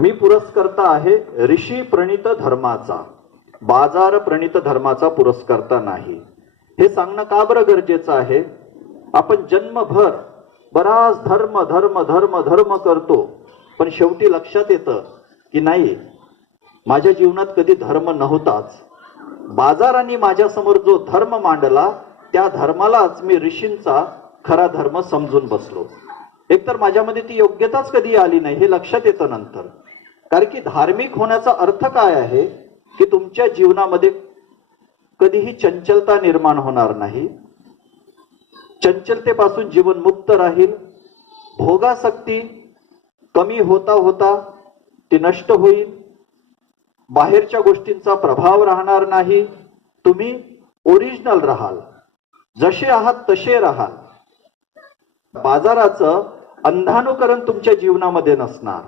मी पुरस्कर्ता आहे ऋषी प्रणित धर्माचा, बाजार प्रणित धर्माचा पुरस्कर्ता नाही. हे सांगणं का बरं गरजेचं आहे? आपण जन्मभर बराच धर्म धर्म धर्म धर्म करतो, पण शेवटी लक्षात येतं की नाही, माझ्या जीवनात कधी धर्म नव्हताच. बाजाराने माझ्या समोर जो धर्म मांडला त्या धर्मालाच मी ऋषींचा खरा धर्म समजून बसलो. एकतर माझ्यामध्ये ती योग्यताच कधी आली नाही, हे लक्षात येतं नंतर. कारण की धार्मिक होण्याचा अर्थ काय आहे की तुमच्या जीवनामध्ये कधीही चंचलता निर्माण होणार नाही, चंचलतेपासून जीवन मुक्त राहील, भोगासक्ती कमी होता होता ती नष्ट होईल, बाहेरच्या गोष्टींचा प्रभाव राहणार नाही, तुम्ही ओरिजिनल राहाल, जसे आहात तसे राहाल. बाजाराचं अंधानुकरण तुमच्या जीवनामध्ये नसणार.